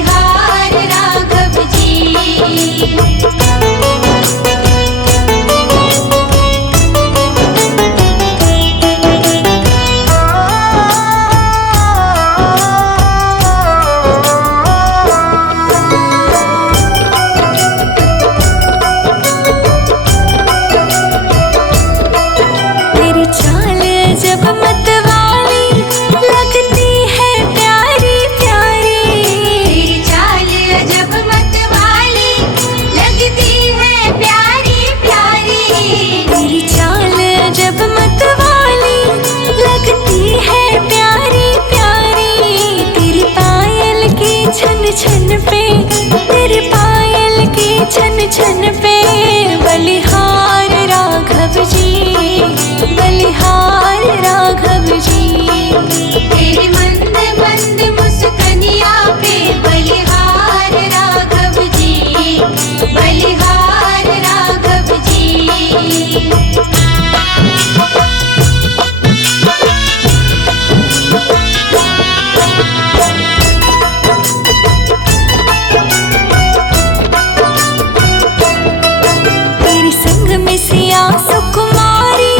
बलिहार राघव जी। छन पे तेरे पायल के छन छन पे बलिहार राघव जी, बलिहार राघव जी। तेरे मंद मंद मुस्कनिया पे बलिहार राघव जी, बलिहार राघव जी। सुकुमारी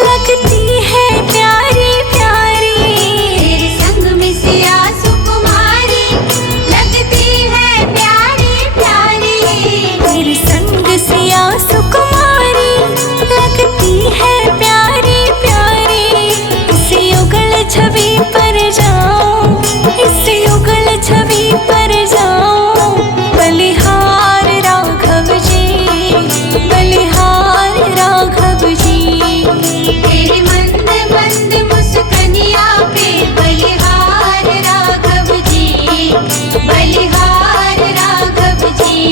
लगती है प्यारी प्यारी, तेरे संग में सिया सुकुमारी लगती है प्यारी प्यारी। तेरे संग सिया सुकुमारी लगती है प्यारी प्यारी। इसे युगल छवि पर जाऊं, इसे युगल छवि पर जाऊं, बलिहार राघव जी, बलिहार राघव जी। तेरे मंद मंद मुस्कनिया पे बलिहार राघव जी, बलिहार राघव जी।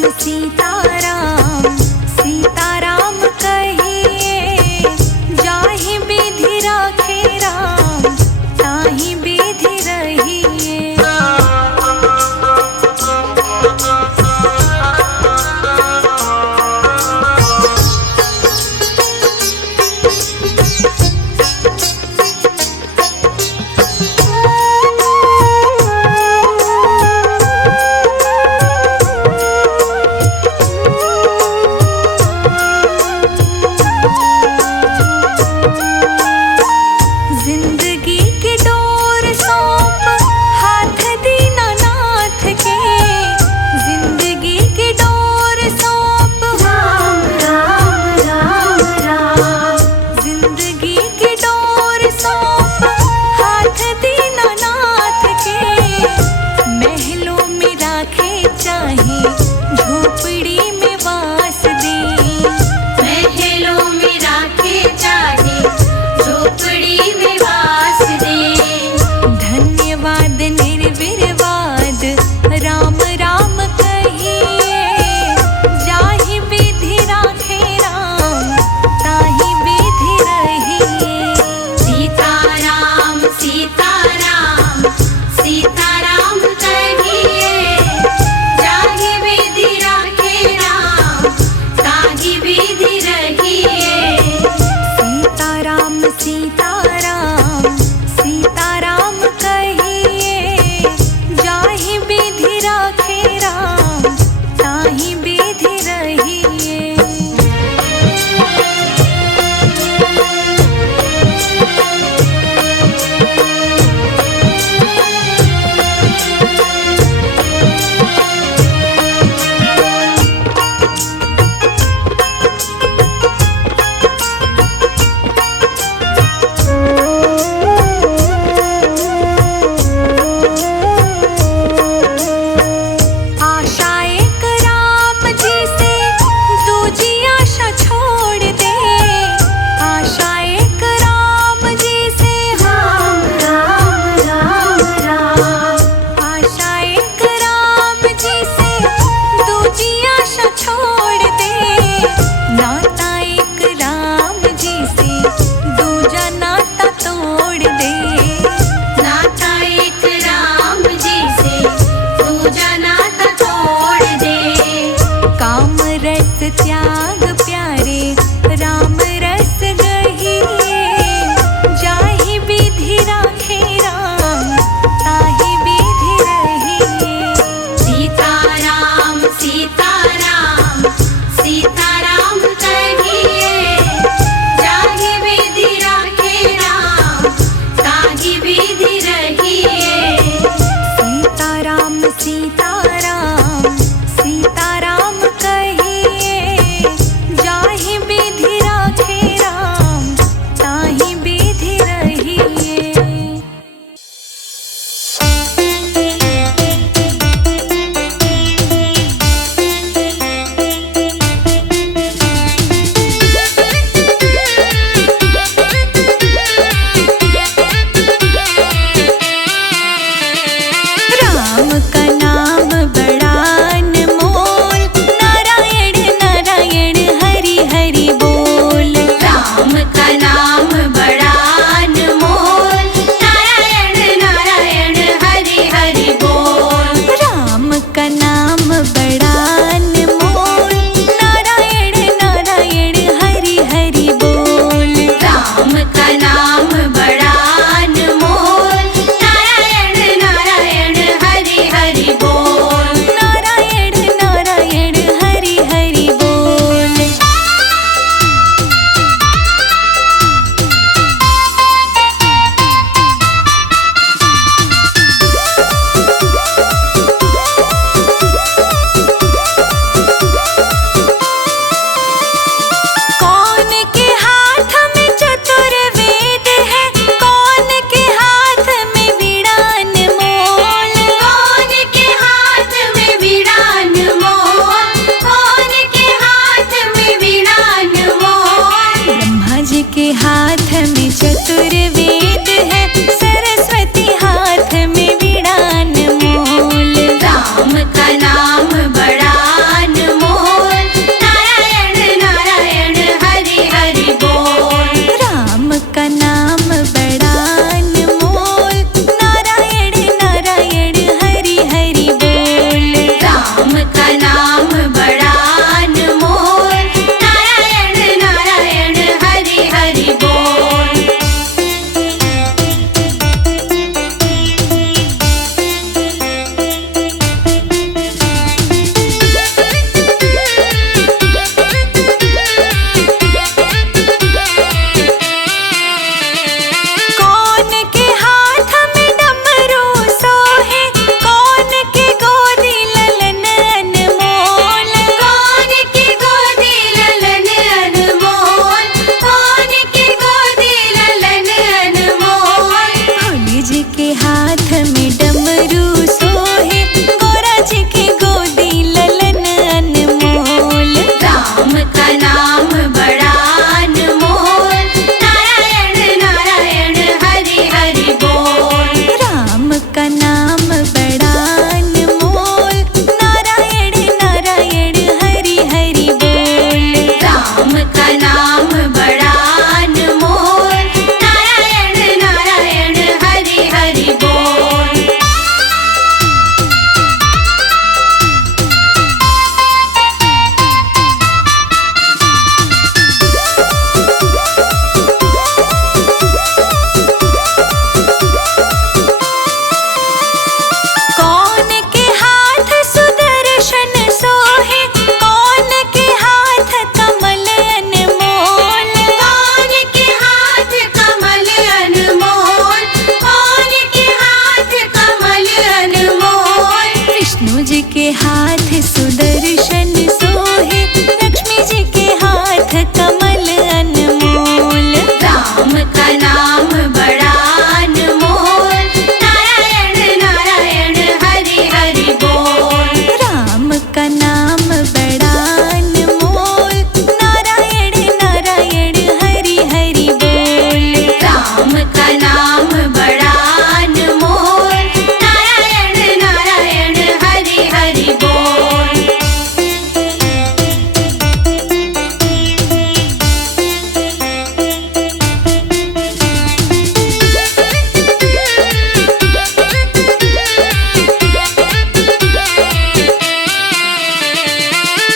सीताराम सीताराम कहिए जाहि विधि राखे राम ताहि विधि रहिए। जिंदगी की डोर सौंप हाथ दीनानाथ के, जिंदगी की डोर सौंप राम राम राम राम, जिंदगी की डोर सौंप हाथ दीनानाथ के। महलों में राखे चाहे झोपड़ी में वास दे, महलों में राखे चाहे झोपड़ी में वास दे। धन्यवाद निर्विवाद राम राम कहिए जाहि विधि राखे राम ताहि विधि रहिए। सीताराम सीताराम सीताराम कहिए जाहि विधि राखे राम ताहि विधि रहिए। सीताराम सीताराम सीताराम कहिए जाहि विधि राखे राम ताहि विधि रहिए। आशा एक राम जी से दूजी आशा छोड़ दे, आशा एक राम जी से राम राम राम राम, आशा एक राम जी से दूजी आशा छोड़ दे। नाता एक राम जी से दूजा नाता तोड़ दे, नाता एक राम जी से दूजा नाता तोड़ दे। काम रस त्याग प्यारे राम रस गहिए जाहि विधि राखे राम ताहि विधि रहिए। सीताराम सीताराम सीताराम कहिए जाहि विधि राखे राम ताहि विधि रहिए। सीताराम सीताराम सीताराम कहिए जाहि विधि राखे राम ताहि विधि रहिए। राम का नाम बड़ा अनमोल, नारायण नारायण हरि हरि बोल। राम का नाम बड़ा अनमोल, नारायण नारायण हरि हरि बोल। राम का नाम बड़ा अनमोल, नारायण नारायण हरि हरि बोल। राम का नाम बड़ा अनमोल, नारायण नारायण हरि हरि बोल। नारायण नारायण हरि हरि बोल। सुदर्शन सोहे, लक्ष्मी जी के हाथ कमल अनमोल। राम का नाम बड़ा अनमोल, नारायण नारायण हरि हरि बोल। राम का नाम बड़ा अनमोल, नारायण नारायण हरि हरि बोल। राम का नाम बड़ा अनमोल, नारायण नारायण हरि हरि बोल।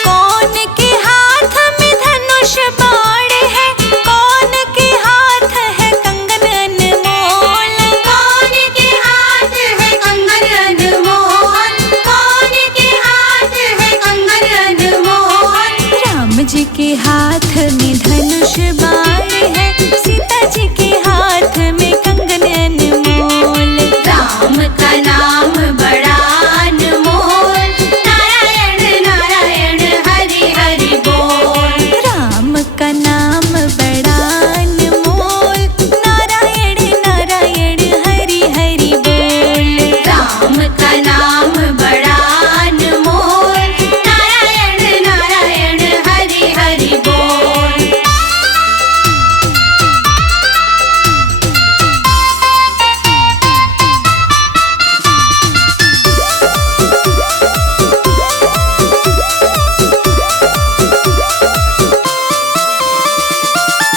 कौन के हाथ में धनुष बाण है, कौन के हाथ है कंगन अनमोल। कौन के हाथ है कंगन अनमोल, कौन के हाथ है कंगन अनमोल। राम जी के हाथ में धनुष बाण है, सीता जी के हाथ में कंगन अनमोल। राम का नाम बड़ा अनमोल, नारायण नारायण हरि हरि बोल। राम का नाम बड़ा अनमोल, नारायण नारायण हरि हरि बोल। राम का नाम बड़ा अनमोल, नारायण नारायण हरि हरि बोल।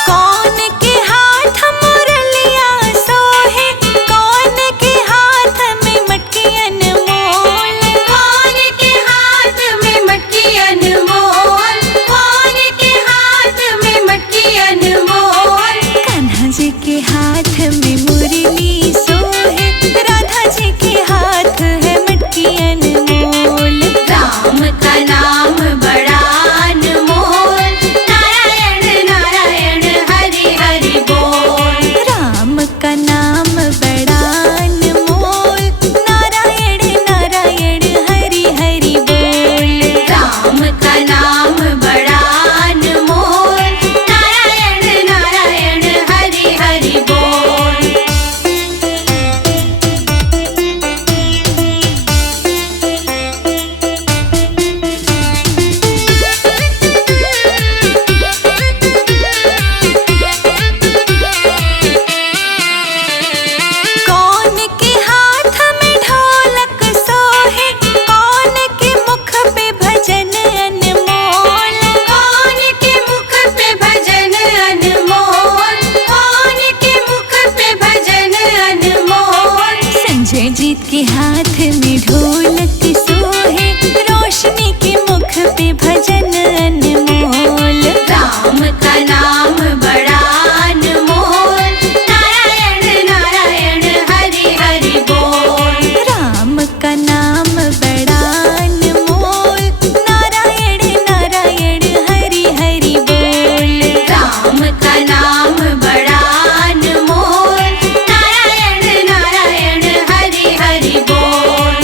कौन के हाथ मुरलिया सोहे, कौन के हाथ में मटकी अनमोल। कौन के हाथ में मटकी अनमोल, कौन के हाथ में मटकी अनमोल। कान्हा जी के हाथ में मुरली सोहे, राधा जी के हाथ है मटकी अनमोल। राम का नाम बड़ा अनमोल, नारायण नारायण हरि हरि बोल। राम का नाम बड़ा अनमोल, नारायण नारायण हरि हरि बोल। राम का नाम बड़ा अनमोल, नारायण नारायण हरि हरि बोल। कौन के हाथ में ढोलक सोहे, कौन के मुख पे भजन अनमोल। कौन के मुख पे भजन अनमोल, कौन के मुख पे भजन अनमोल। संजय जीत के हाथ में ढोलक सोहे, रोशनी के मुख पे भजन अनमोल। राम का नाम बड़ा अनमोल, नारायण नारायण हरि हरि बोल। राम का नाम बड़ा अनमोल, नारायण नारायण हरि हरि बोल। राम का नाम बड़ा अनमोल, नारायण नारायण हरि हरि बोल।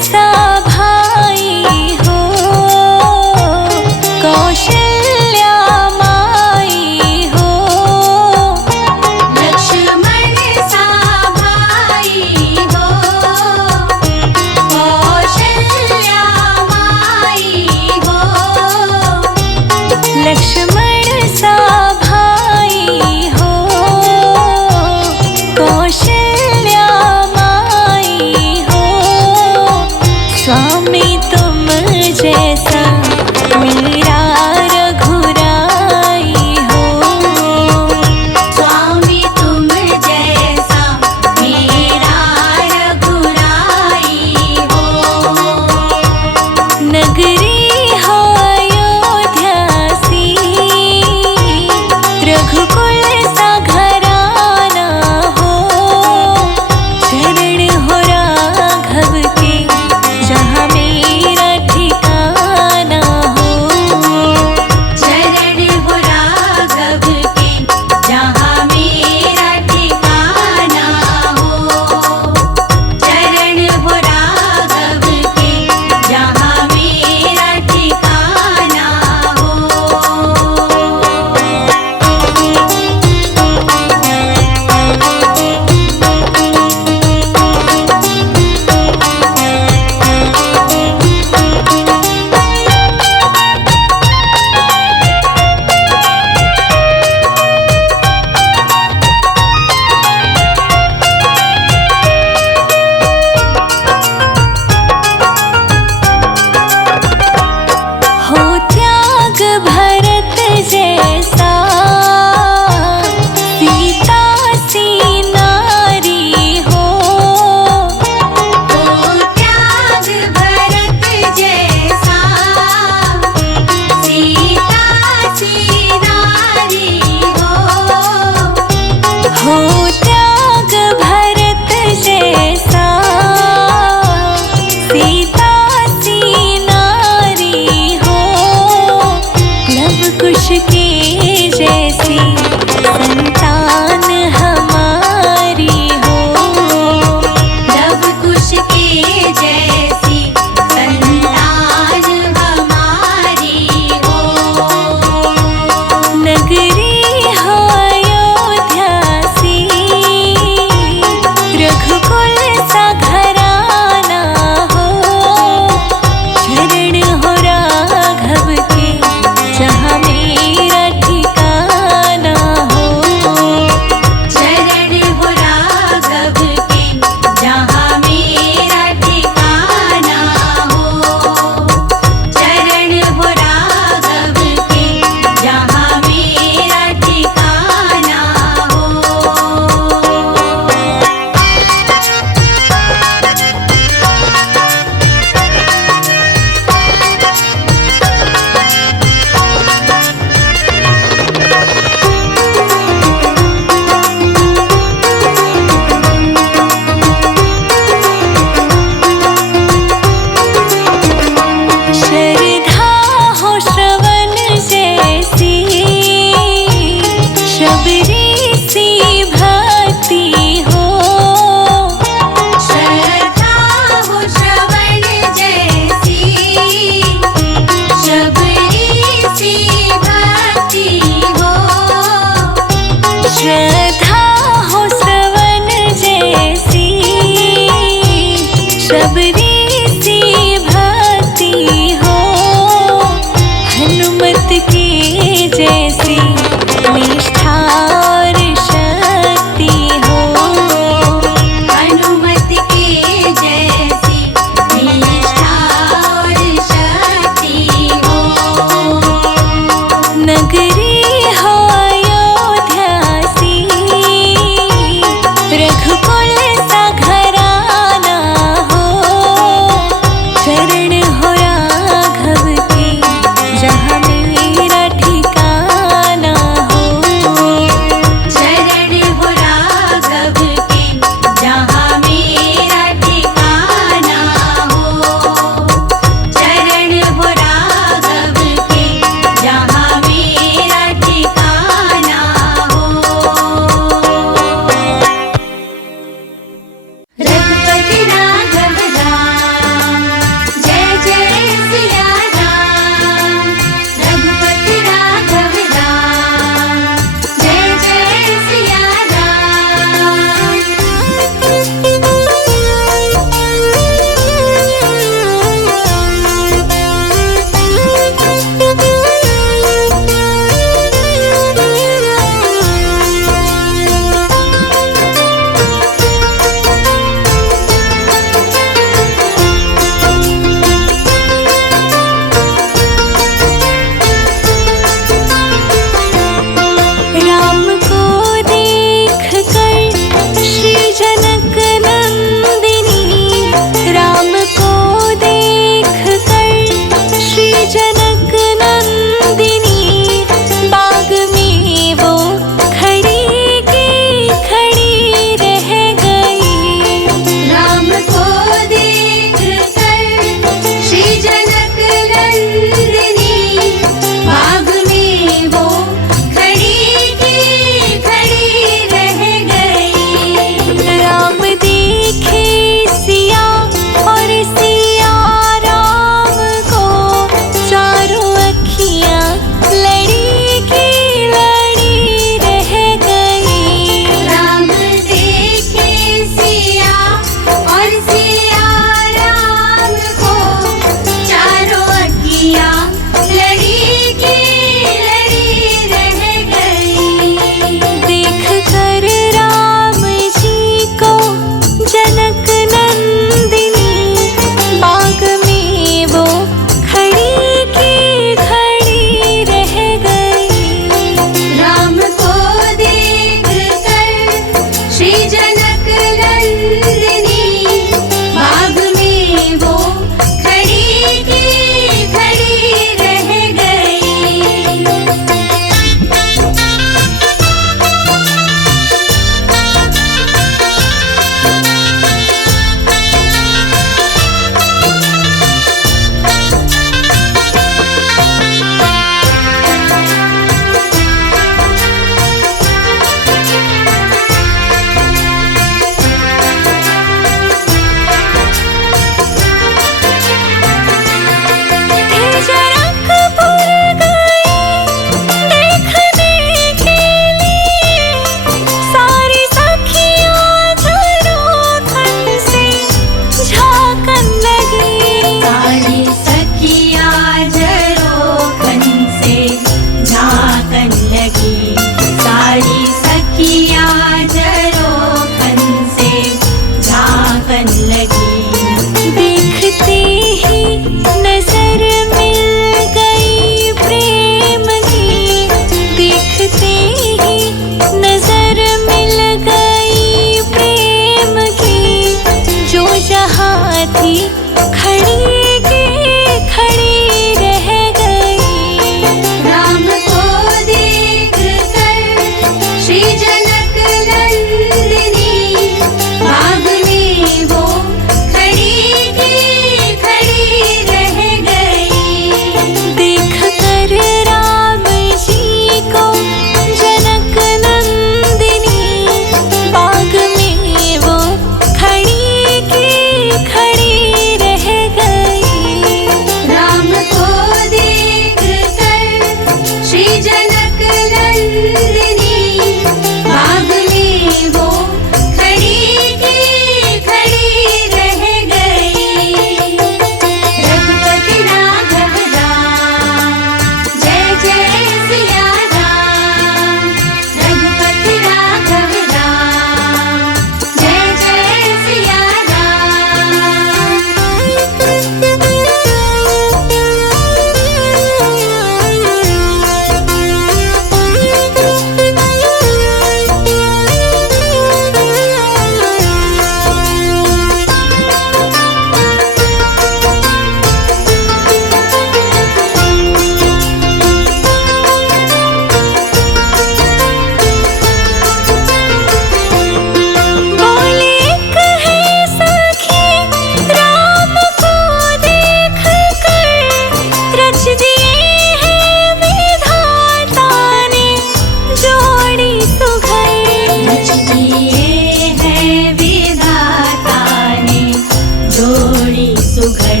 सुघर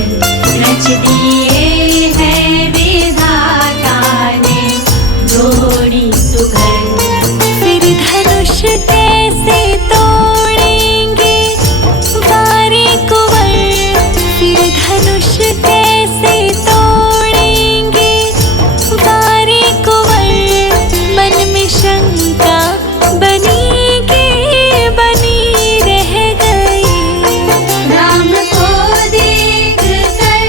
रच दिए है विधाता ने जोड़ी सुघर। फिर धनुष कैसे तोड़ेंगे वारे कुंवर, फिर धनुष कैसे तोड़ेंगे वारे कुंवर। मन में शंका बनी के बनी रह गई, राम को देख कर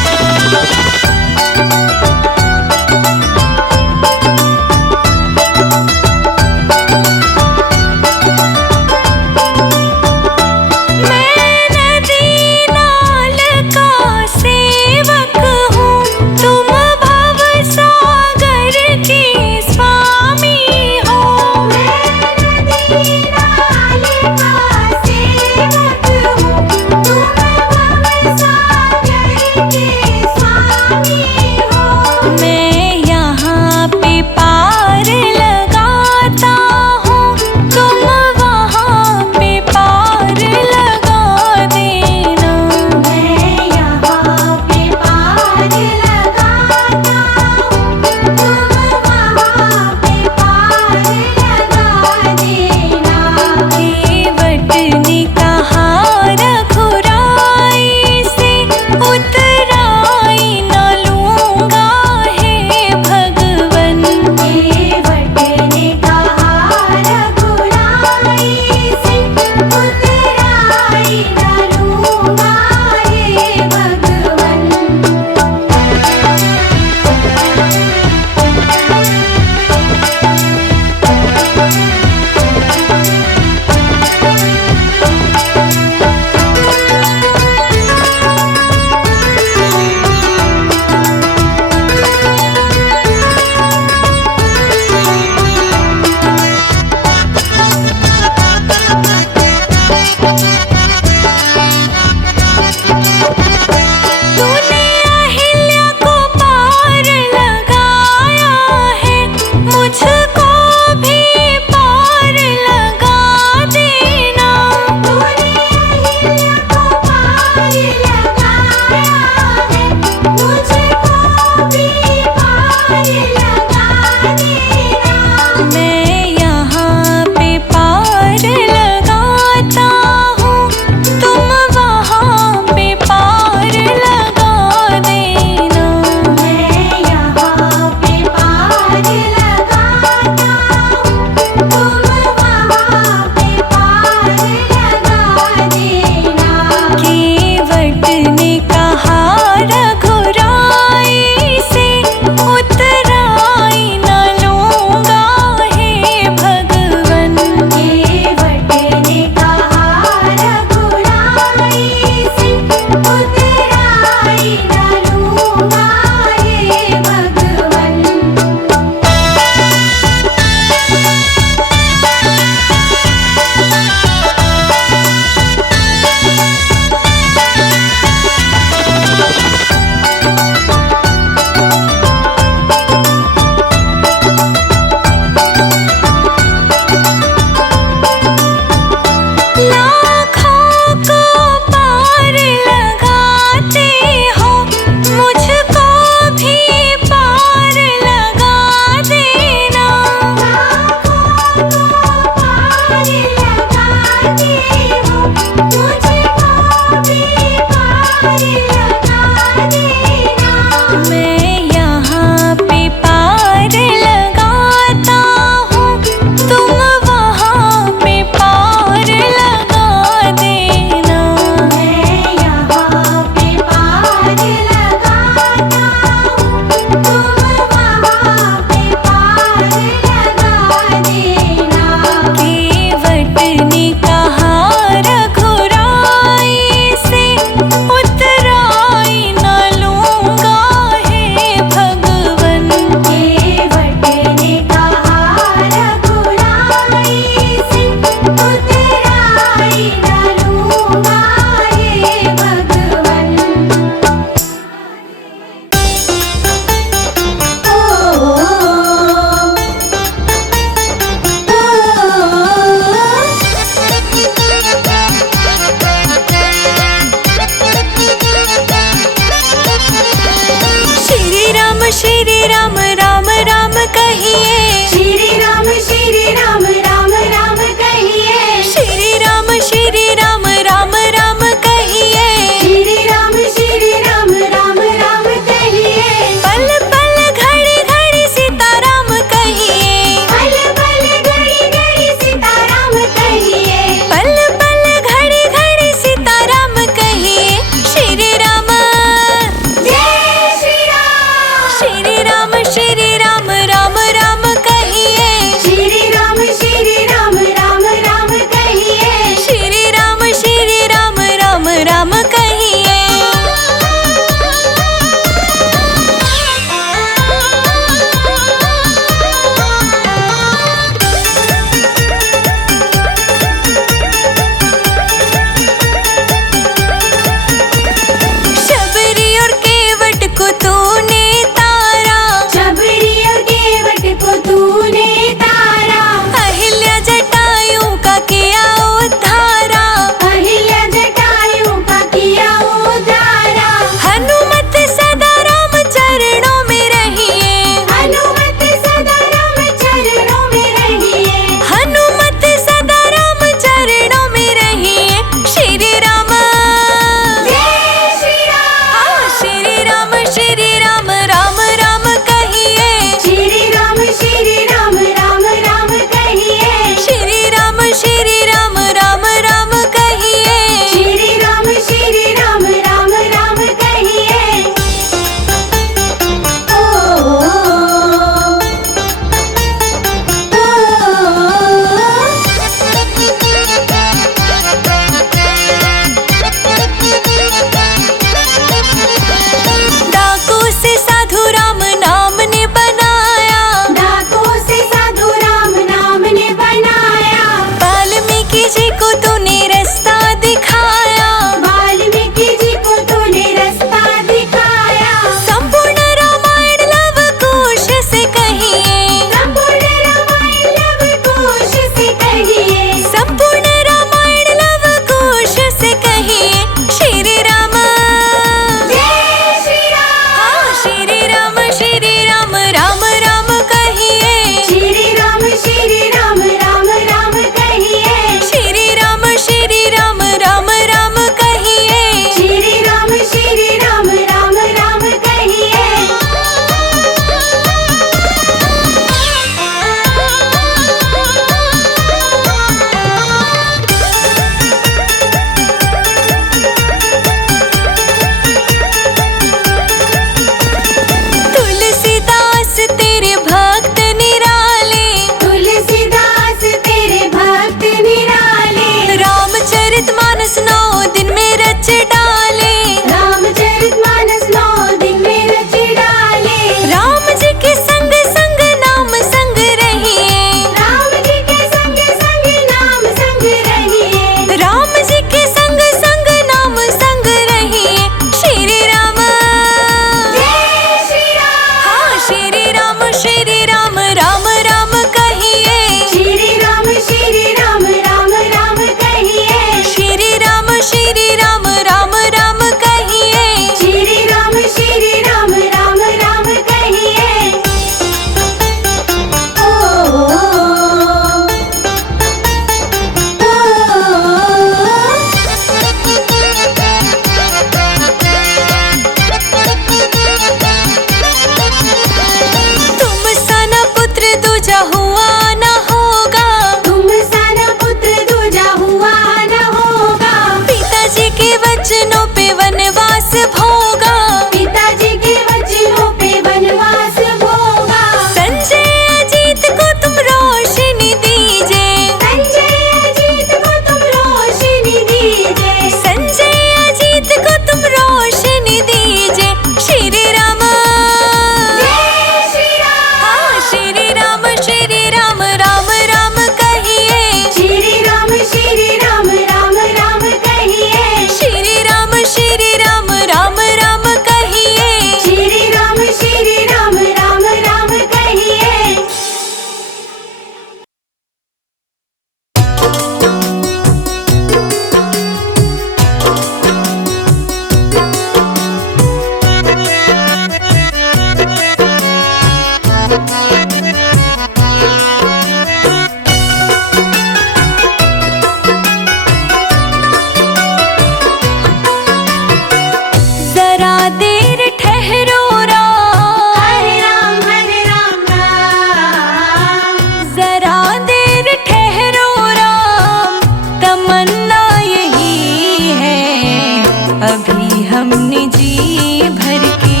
हमने जी भर के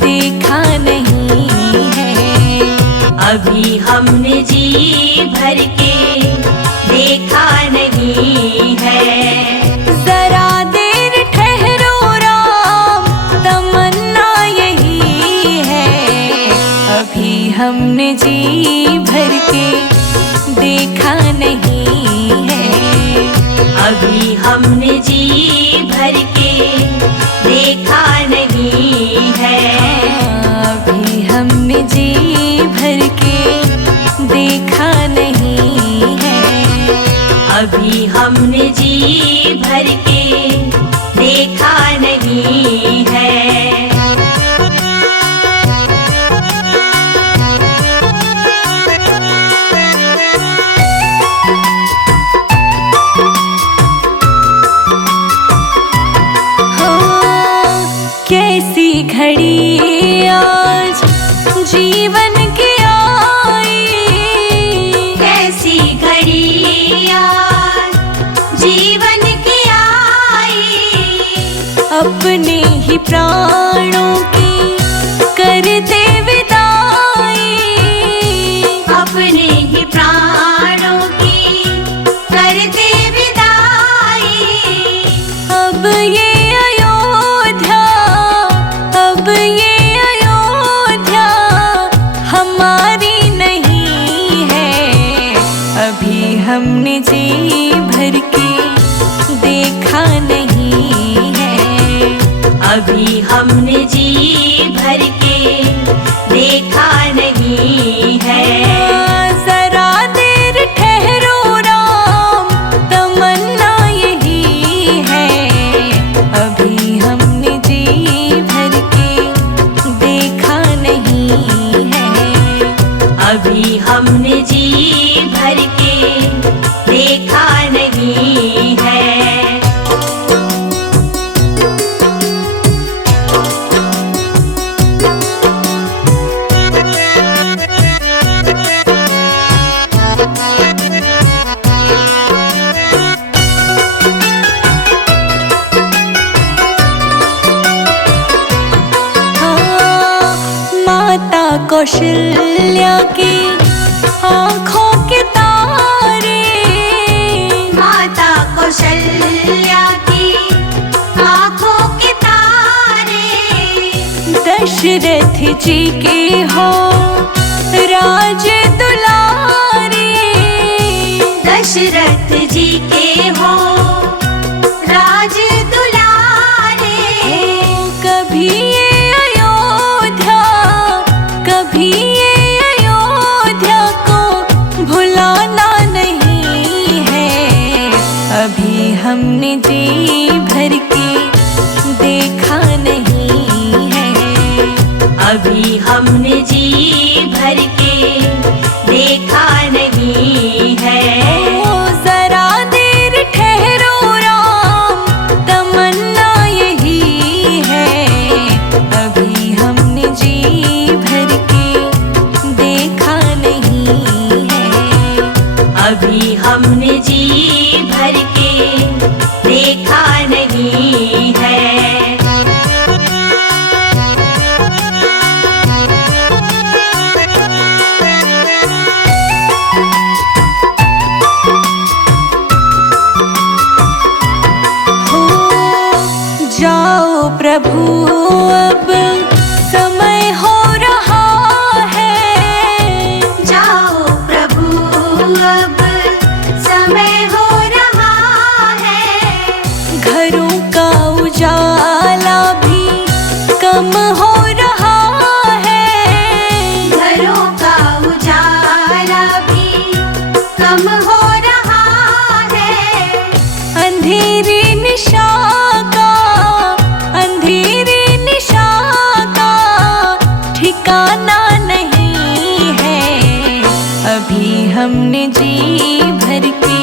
देखा नहीं है। अभी हमने जी भर के देखा नहीं है। जरा देर ठहरो राम, तमन्ना यही है। अभी हमने जी भर के देखा नहीं है। अभी हमने जी भर के देखा नहीं है। अभी हमने जी भर के देखा नहीं है। अभी हमने जी भर के देखा नहीं है। कैसी घड़ी आज जीवन की आई, कैसी घड़ी आज जीवन की आई। अपने ही प्राणों की करते विदाई, अपने ही प्राणों की करते विदाई। अब ये हमने जी भर के देखा नहीं है। अभी हमने जी भर के देखा नहीं है। जरा देर ठहरो राम, तमन्ना यही है। अभी हमने जी भर के देखा नहीं है। अभी हमने जी भर के देखा नहीं है। माता कौशल्या की आँखों के तारे, माता कौशल्या की आँखों के तारे। दशरथ जी के हो राज दुलारे, दशरथ जी के हो राज दुलारे। कभी ये अयोध्या, कभी ये अयोध्या को भुलाना नहीं है। अभी हमने जी भर के देखा नहीं है। अभी हमने जी भर के देखा नहीं है। जरा देर ठहरो राम, तमन्ना यही है। अभी हमने जी भर के देखा नहीं है। अभी हमने जी भर के देखा नहीं है। जाओ प्रभु अब समय हो रहा है। जाओ प्रभु अब समय हो रहा है। घरों का उजाला भी कम हो रहा है। घरों का उजाला भी कम हो रहा है। अंधेरी निशा का, अंधेरी निशा का ठिकाना नहीं है। अभी हमने जी भर के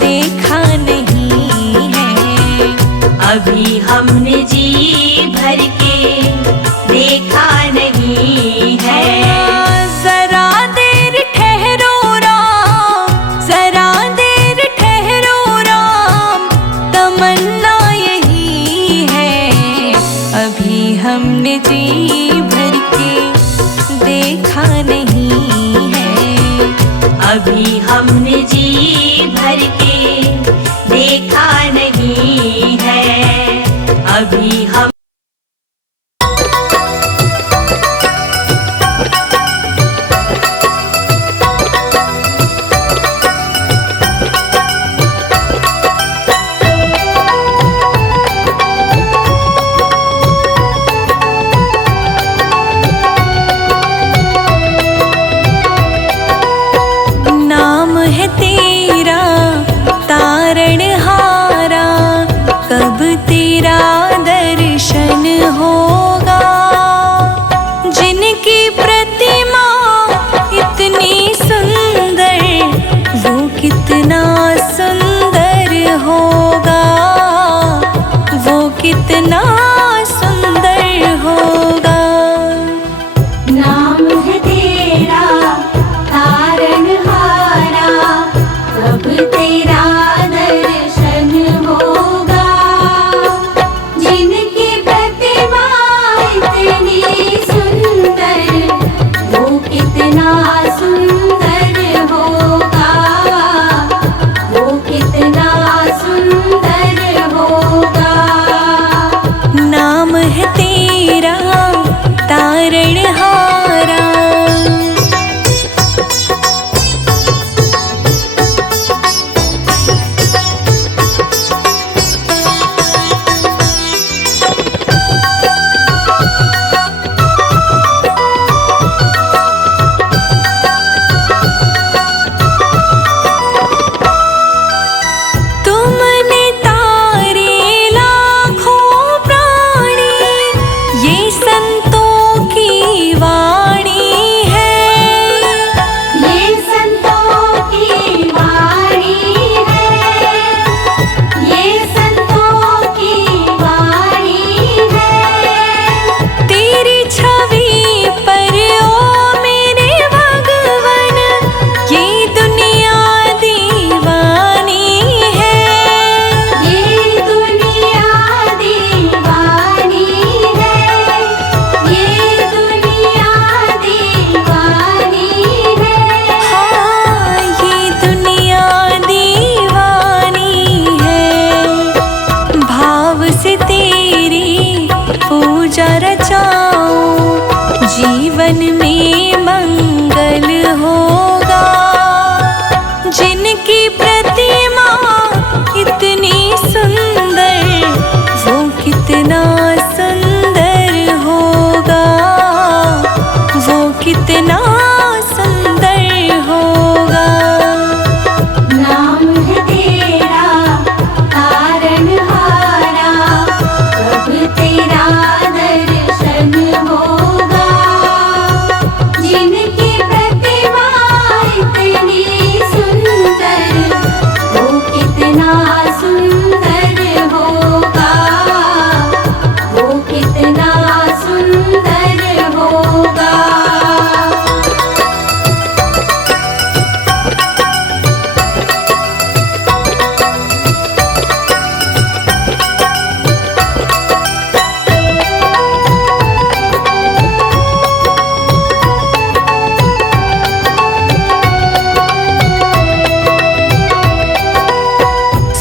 देखा नहीं है। अभी हमने जी भर के देखा नहीं है। जरा देर ठहरो राम, जरा देर ठहरो राम, तमन्ना यही है। हमने जी भर के देखा नहीं है। अभी हमने जी भर के देखा नहीं है। अभी हम नाम है तेरा तारणहारा, कब तेरा दर्शन होगा। जिनकी प्रतिमा इतनी सुंदर, वो कितना सुंदर होगा, वो कितना सुंदर होगा। नाम है तेरा तारणहारा, कब तेरा दर्शन होगा। जिनकी प्रतिमा इतनी सुंदर, वो कितना सुंदर होगा, वो कितना सुंदर होगा। नाम है तेरा तारणहारा। तुमने तारे लाखों प्राणी, ये संतों की वाणी है। ये संतों की वाणी है। ये संतों की वाणी है। तेरी छवि पर ओ मेरे भगवन, ये दुनिया दीवानी है। ये दुनिया दीवानी है। ये दुनिया दीवानी है। हाँ, ये दुनिया दीवानी है। भाव से तेरी पूजा रचाऊं, जीवन में मंगल होगा। जिनकी प्रतिमा इतनी सुंदर, वो कितना सुंदर होगा, वो कितना सुंदर होगा। नाम है तेरा तारणहारा, कब तेरा दर्शन होगा। जिनकी प्रतिमा इतनी सुंदर, वो कितना सुंदर होगा, वो कितना सुंदर होगा।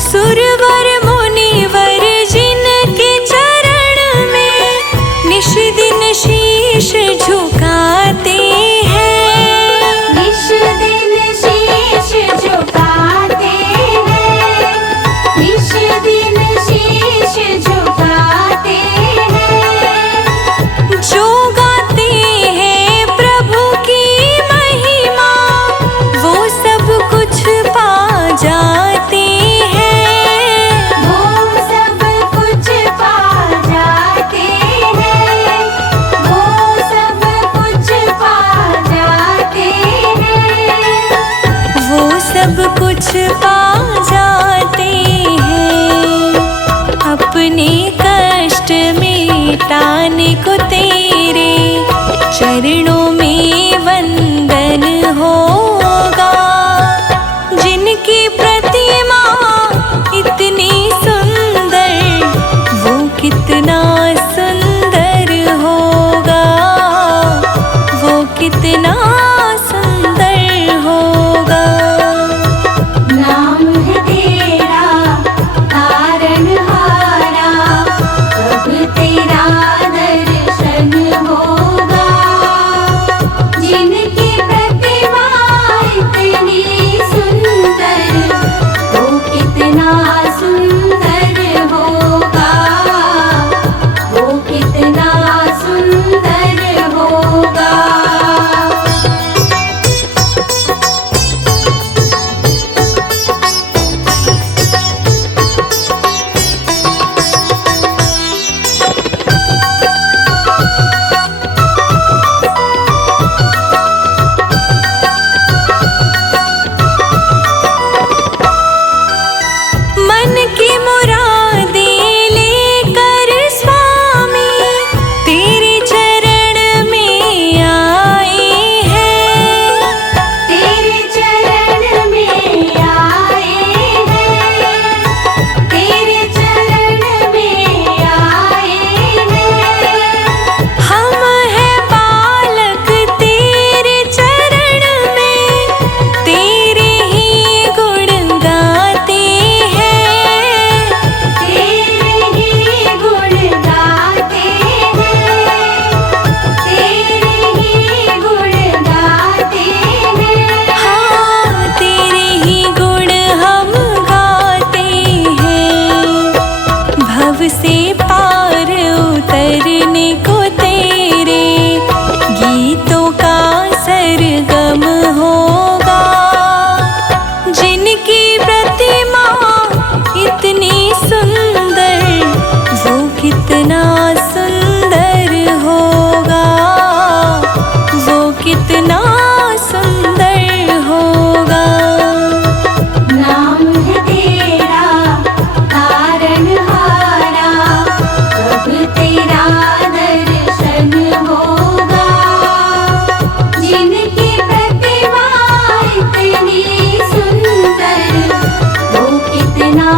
सुरवर मुनिवर जिनके चरण में निश दिन शीश झुकाते हैं। निश दिन शीश झुकाते हैं। निश दिन शीश झुकाते हैं। जो गाते हैं प्रभु की महिमा, वो सब कुछ पा जाते हैं। वो सब कुछ पा जाते हैं। वो सब कुछ पा जाते हैं। वो सब कुछ पा जाते हैं। अपने कष्ट मिटाने को तेरे चरणों में वंदन होगा। जिनकी प्रतिमा इतनी सुंदर, वो कितना सुंदर पार उतरने को तेरे गीतों का सरगम होगा। जिनकी प्रतिमा इतनी सुंदर वो कितना सुंदर होगा, वो कितना सुंदर होगा। नाम है तेरा तारनहारा, कब तेरा दर्शन होगा। जिनकी प्रतिमा इतनी सुंदर वो कितना